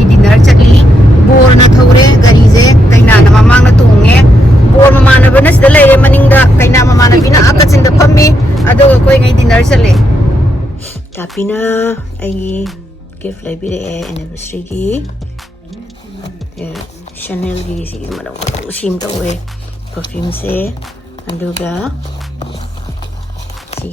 की डिनर चली बोर ना थौरे गाड़ी से कैना ना ममांग ना तोंगे बोर ममानब ना सिदा लेरे मनिंगदा कैना ममानबी ना कचिन दा फम्मी अदो कोई ngai डिनर चले तापीना आई गिफ्ट लाइबिरे एनिवर्सरी की Chanel की सी मतलब सीम तो हुए परफ्यूम से अंदुगा सी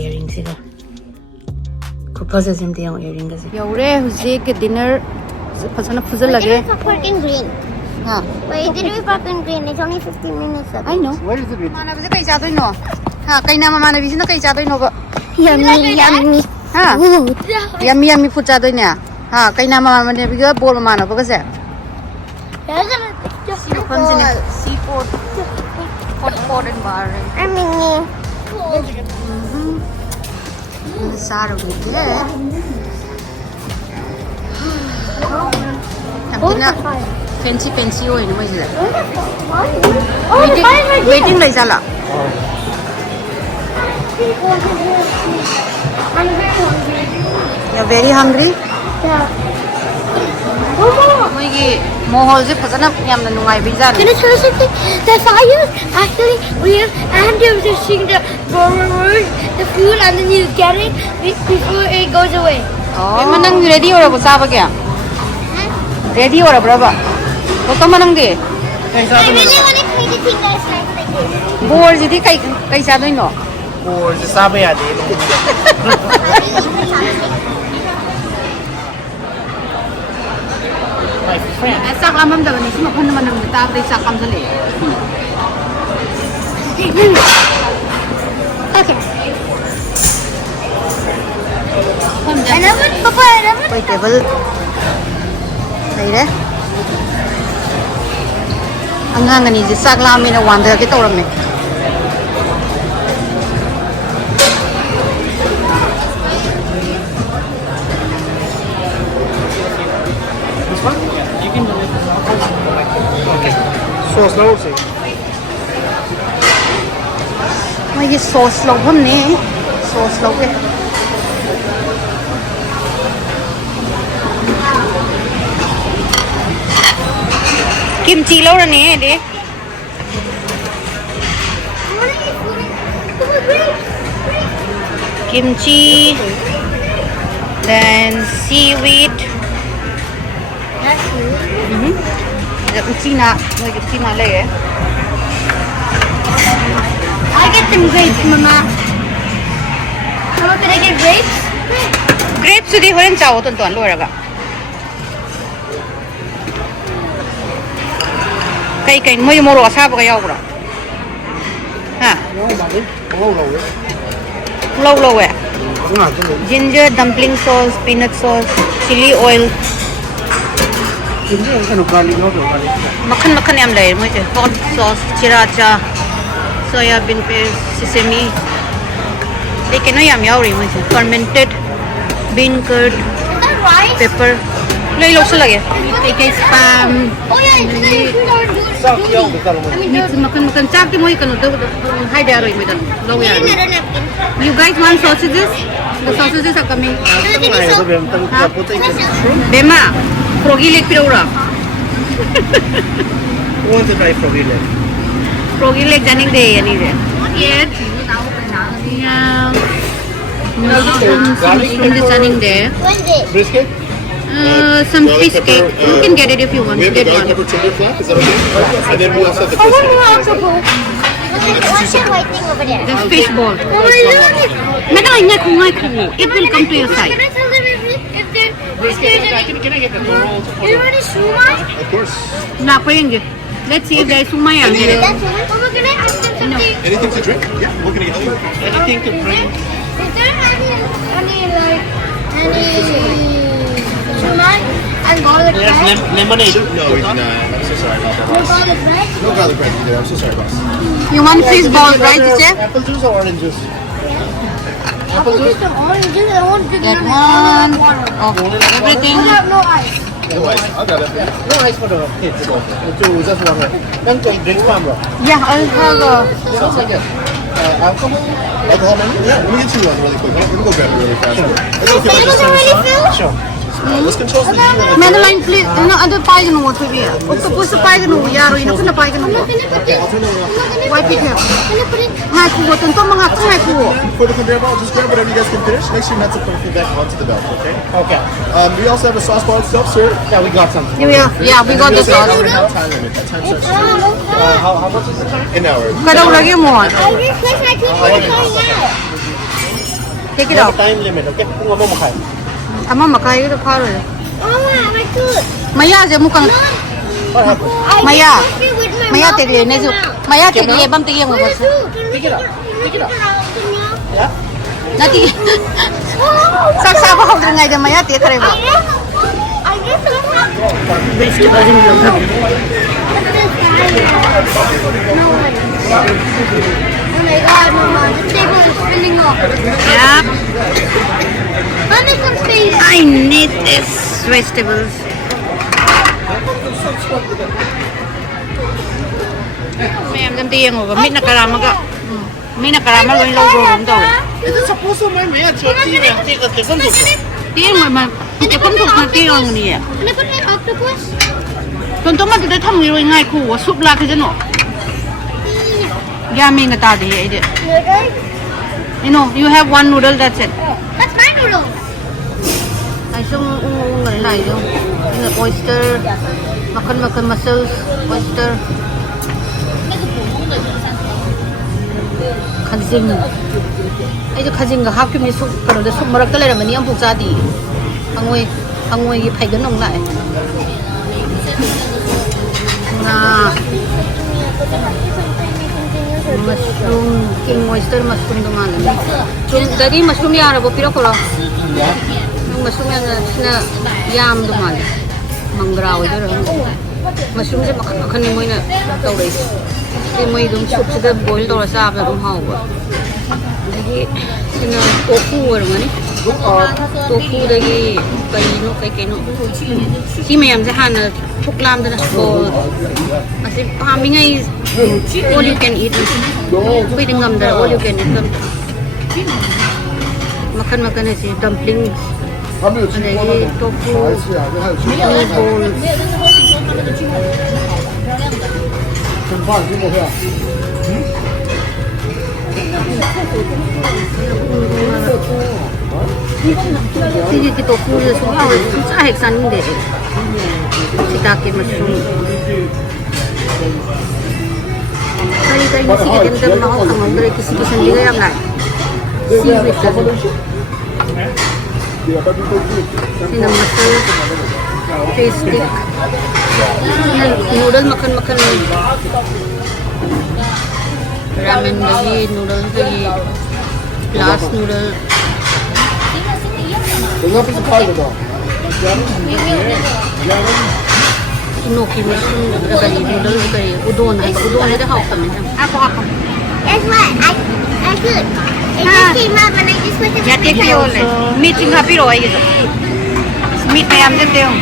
इयरिंग से का proposal सेम दिया इयरिंग का से यारे हुजे के डिनर फसना फुजल लगे Fucking green. हाँ But it didn't fucking green. It's only 15 minutes ago. I know Where is the green? माना बजे कई जादो इनो हाँ कई ना माना बजे ना कई जादो इनो बा Yummy, yummy. हाँ yummy yummy food जादो इन्या हाँ कई ना माना बजे का बोल माना बगे से seafood hot and bar I'm mini. सारो गए ना fancy हो इन्हें मुझे waiting नहीं चला You're very hungry? Yeah. मुझे मोहल से फसना यामना नुआई bizarre Can I tell you something? The fires actually we have and you're just seeing the food and then you get it before it goes away. Oh. Manang ready or apa sah kya? Ready or apa berapa? Kau manang deh. I really want to clean the thing that's like this. Boar jadi kai sah tu ino. Or the sabe ya de. My friend. Sak lamam dah ni semua pun manang kita apa sak lam sele. Okay. Another papa, another. Koi table. Đây đấy. Ang hang ni je sak lam ni na wan da ke tau ram ni. This one? Yeah, you can do it. Okay. Sauce now also. Mai sauce lau hum ni. Sauce lau ke. Kimchi lau ra ni de. Kimchi, then seaweed. That's good. China, moi ke China le. I get some grapes, Mama. Mama, can I get grapes? Grapes di horen chao ton ton lo ra ga. Kai moi mo ro sa ba ga yaw bra. Ha, low eh. Ginger dumpling sauce, peanut sauce, chili oil. Makan yam lai moi hot sauce, sriracha, soya bean paste, sesame. Lekin no yam yaori moi fermented bean curd, Is that rice? pepper. Lai lo sa lage. Kai spam. Oh yeah, it's Makan chak di moi kanu do hai da roi mai da lo ya. another napkin. You guys want sausages? The sausages are coming. Bema, froggy leg piraura. Want to try froggy leg? Froggy leg janing de yani de. Yes. Some janing de. What's this? Brisket? Some fish cake. You can get it if you want. We have the Get black one. pepper tender flap, is that okay? And then we also have the Oh, crispy no, chicken. octopus. What's that white thing over there? The fish ball. Oh, look. Madam, ingat ko. It will come to your Can side. I tell them if there's any... Can I get the roll? Is there any shuma? Of course. Na payenge. Let's see if there is sumay That's here. Mama, can I ask them something? Anything to drink? Yeah, we're gonna get you. Anything to bring? Is there any shuma and garlic There's bread? lemonade. No, we do not. I'm so sorry about that. No garlic bread? No garlic bread either. I'm so sorry, boss. You want fish balls, right, teacher? Apple juice or orange juice? Apple juice and orange juice. I want to Get drink one water. of everything. No ice. No ice. I got it. Yeah. No ice for the kids. Just one. Then drink one, bro. Yeah, I'll have a... Yeah, take it. Alcohol? Alcohol, maybe? Yeah, let me get you one really quick. We'll go grab it really fast. It was already filled? Sure. This controls the heat of the Madeline, please. Other pie no what to be. Octopus pie no yaro ina kuna pie no. Why pick up? Hai ku ton to mga hai ku. For the conveyor belt, just grab whatever you guys can finish. Make sure not to put it back onto the belt, okay? Okay. We also have a sauce bar itself, sir. Yeah, we got some. Yeah, we got the sauce. Time limit. That time starts How much is the time? an hour. Kadaw lagi mo. I request my teacher to going out. Take it We have out. a time limit, okay? Kung ano mo kaya. Ama makai ito karo. Mama, my food. Maya je mukang What happened? Maya. With my Maya mouth tigre in ne my su. mouth. Maya tigre bam tigre mo Where bas. the food? Pick it up. Pick it up. Yeah? Nati. Oh, Saksa ba hawdra ngai de Maya te kare ba. I guess I'm not. Vegetable din lang. No one. Oh my god, Mama, the table is spinning off. Yeah. Mama, some space. I need this vegetables. Ma'am, dam tiyang mo ba? May nakarama ka. May nakarama lo yung logo rum daw. Ito sa puso mo may choti na tika tika tika. Tiyang mo ma. Ito kung tuk na tiyang niya. Can I put my octopus? Tonto man dito thang ni ngai ku wa sup la ka jano. Ya mi nga ta de ai de. Noodles? You know, you have one noodle, that's it. That's my noodles. Ay sung ngai lai yo. Oyster, makan mussels, oyster. Khajing. Ai jo khajing ga hap ki mi sup karo de sup marak ta lai ramani am puk cha di. Angoi gi phai ga nong lai. Na mushroom, king oyster mushroom do man. Dari mushroom ya rabo piro ko lo. Mushroom na yam do man. Mangra oi do. Mushroom se makan ni moi na tau dai. Ni moi dum soup se da boil do sa ba dum hau ba. Dagi sina tofu war mani. Tofu dagi kai no. Si mayam se han thuk lam da na ko. Asi pami ngai all you can eat. Pwede ngam da all you can eat. Makan si dumplings. Ada tofu, meatballs. Sige ki tofu je susah heksan de. Sitake mushroom. Kali si ke dem na ho ang andre kisi sandi ga yam lai. Seaweed ka. Sina mussel, fish stick. Noodle makan. Ramen lagi, noodle lagi. Glass noodle. Inoki mushroom lagi, noodle lagi. Udon ada hau kami. Ako. Guess what? I could. It just came up and I just put it Ya take me all. Meat sing happy ro ai gitu. Meat mayam je teo.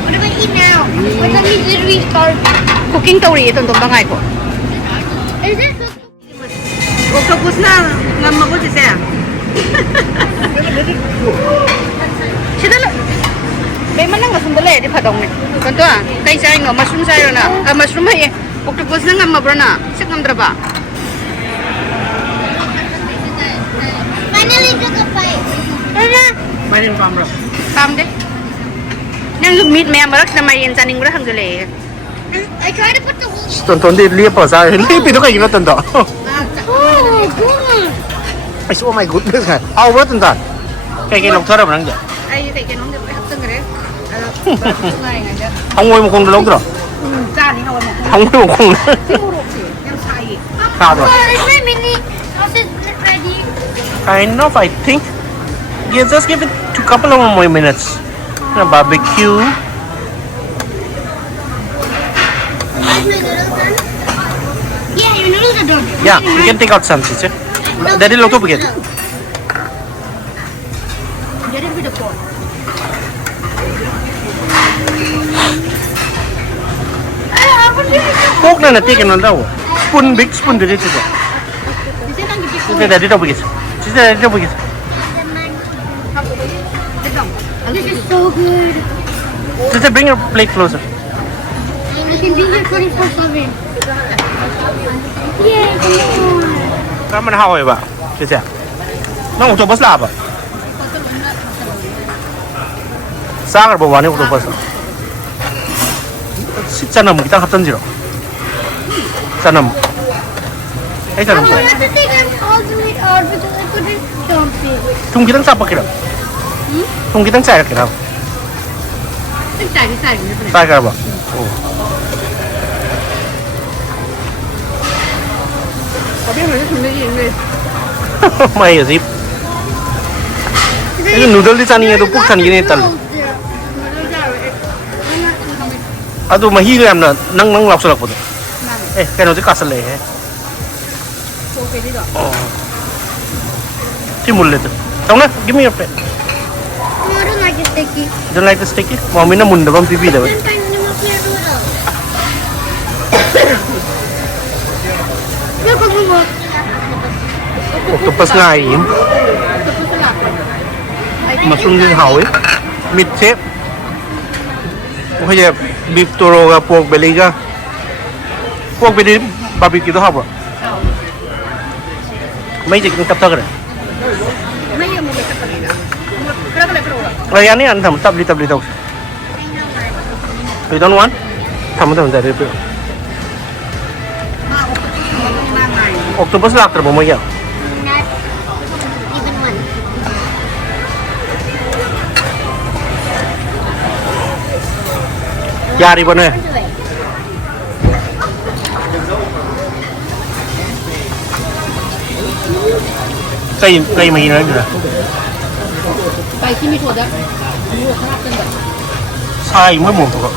What do I eat now? What time is it restart? Cooking tauri ito tong bangay ko. Is this Octopus na ngam mo si siya. Sidala. Bay man nang sundala di padong ni. Kanto kay sa ngo mushroom sa na. Mushroom ay octopus na ngam mabro na. Sik ngam dra ba. finally took a bite? Mainin pa bro. Tam de. Nang yung meat mayam marak na mayin sa ning bra hangale. I tried to put the whole. Tonton di liya pa sa hindi pito kay gina tonto. Oh, good. Ay so my goodness nga. Aw bro tonton. Kay lok thara man nga. Ay kay kenon de hap sang re. Ngai ngai de. Ang moy mo kong lok dro. Cha ni hawa mo. Ang moy mo kong. Siguro si. Yang sai. Ka bro. Oh, is my mini sausage ready? Kind of, I think. Yeah, just give it a couple of more minutes. Barbecue. Is my noodles done? Yeah, your noodles are done. Yeah, you can take out some, sister. Daddy, look up again. Jadi video call. Coke na natin na daw. Spoon, big spoon dito siya. Kasi nang gipit Sister, daddy, ito bigis. Sister, daddy, ito bigis. This is so good. Just bring your plate closer. I can be here 24/7. Yeah, come on. Kamu hawai ba? Kece. Nang octopus lah ba? Sangar ba wani octopus? Si canam kita hatan jiro. Canam. Eh I canam. wanted to take them all the way out because I couldn't jump it. Tung kita siapa kira? Tung kita saya kira. Saya kira ba? Oh. Mai gì? Cái noodle đi chani itu puk chani ini tal. Aduh mahi tu amna nang nang lapsa lakpo tu. Kan itu kasar leh. Oh. Cimul itu. Tahu na? Give me your plate. No, I don't like it sticky. Don't like the sticky? Mami na munda bang pipi dah. Octopus ngai im. Mushroom din hawi. Meat chip. Oke beef toro ka pork belly ka. Pork belly barbecue tu apa? Mai je kita tak kena. Raya ni an tham tabli tau. You don't want? Tham dari itu. Octopus lah terbang ya. Not even one. Yari ba na? Kay mahina na. Kay kimi to da. Sai mới mồm thôi.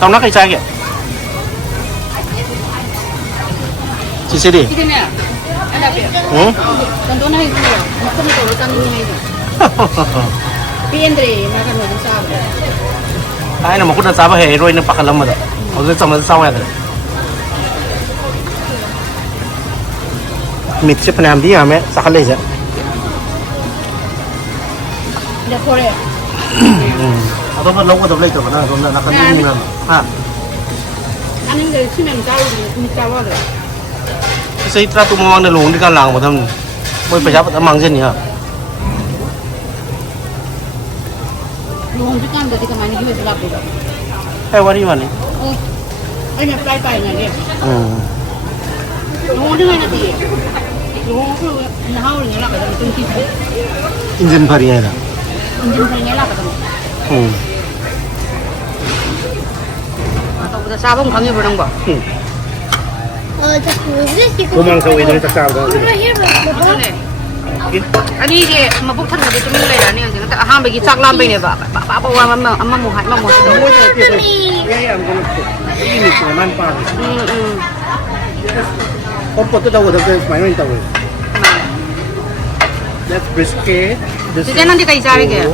Tao nó kay sai kìa. Chị sẽ đi. Ini ni. Ada apa? Contohnya itu ya. Macam itu urusan ini itu. Piendre makan udah sabar. Ay na mo kuna saba he roi na pakalam mo da. O sa sama sa wa da. Meat chip na amdi ame sakale ja. Dah Korea. Ato ba lawa da plate ba na ron na nakanin na. Ha. Aning dari sini tahu ni tahu ada. Kasi trato mo ang nalung di ka lang mo tam. Boy pa dapat amang jen ya. Luhong kita anda di kemana juga selap itu. Eh what do you want? Oh, ini fly ni. Luhong di mana dia? Luhong tu nahau ni lah kata tungki. Indian curry ya. Injin ni lah kata. Atau kita sabung kami berang ba? The food is you can Kumang sa way sa saba. put it right here, but Ani dia mabuk thang dia tu mulai dah ni anjing. Tak ham bagi cak lambai ni ba. Apa wa amma muhat mammo. me. Yeah, I'm gonna cook. Ini ni man pa. Pop tu daw daw main tahu. That's brisket. Jadi nanti kai cari ke?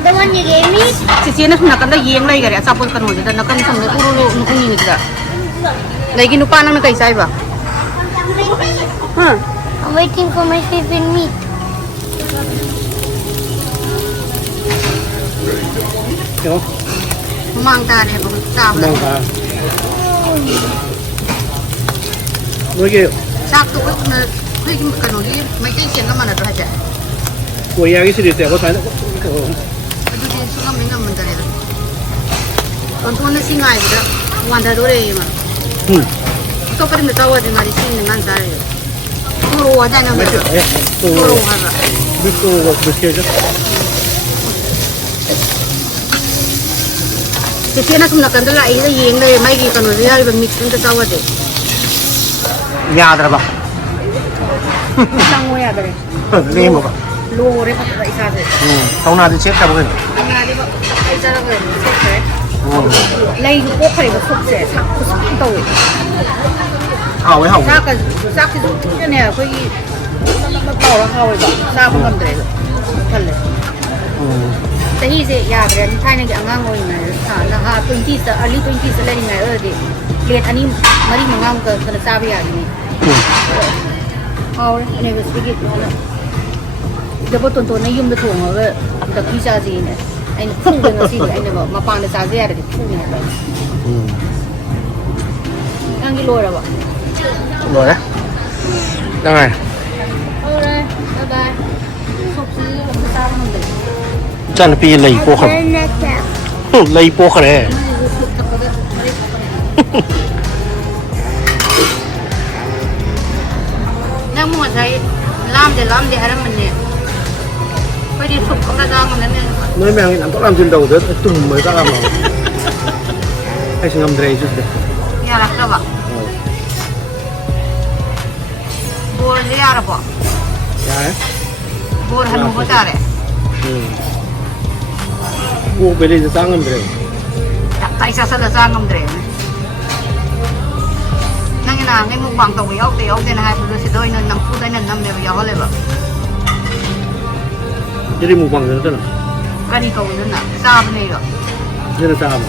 The one you gave me? Cici na nak kanda yeng lagi kare asap pun kan mo jadi nak kan sampai urulu nukuni ni tidak. Lagi nupa nang kai cari ba? I'm waiting for my favorite meat. Yo, Mang ta ni pun sam. mang ka. Lagi, Sak tu na kui kan ni mai kai siang mana tu aja. kuya ini sedih aku tanya. Aduh dia suka minum mentah itu. Kontrol ni singai budak. Wanda dore mah. Kau pernah tahu ada mari sini dengan saya. Turu ada nama. Turu ada. Bisu brisket. Cici na semua kan telah ini yang ni mai kita nu dia ibu mix untuk tahu ada. Ya ada ba? Sang ya ada. Ni mo ba? Lu repot tak isa ada. Kau nak dicek tak bukan? Ang ada ba? Isa ada kan. Cek. Lagi ko kaya ko sukses. Sak tahu. Hào với hồng. Sak itu ni aku ini. Tahu lah kau itu. Sak pun kan deh. Kan le. Tapi sih ya berani Thai nak angang orang ni. Nah 20 early 20 lagi ni. Lihat ani mari mengang ke kena sabi hari ni. 하울에 내가 쓰기 하나. 저거 돈돈에 юм도 통하고 더 비싸지네. 아니 풍든 것이 아니 뭐 마판에 싸져야 돼 풍이네. 양기 로라 봐. Rồi đấy. Đang này. 그래. 바이바이. 속지 좀 싸우는데. Chăn pi lầy po khẩn. Lầy po khẩn đấy. Nang mo sai lam de haram ne. Phải đi sụp không ra ra mà nên Mấy mẹ làm tốt làm trên đầu tớ tùng mới ra làm nào. Hay xin ngâm đây chút đấy. ya la ka ba. Bor le ya ra ba. Đấy. Bor hanu ba ta re. Buộc về đây sang ngâm đây. Tại sao sao là ra ngâm de. Nang na ngai mu bang tong yo de na hai bu se doi na nam pu dai na nam le ya ho le ba. Jadi mau bang itu lah. Ka ni ko na sa ba ne yo. Jadi sama.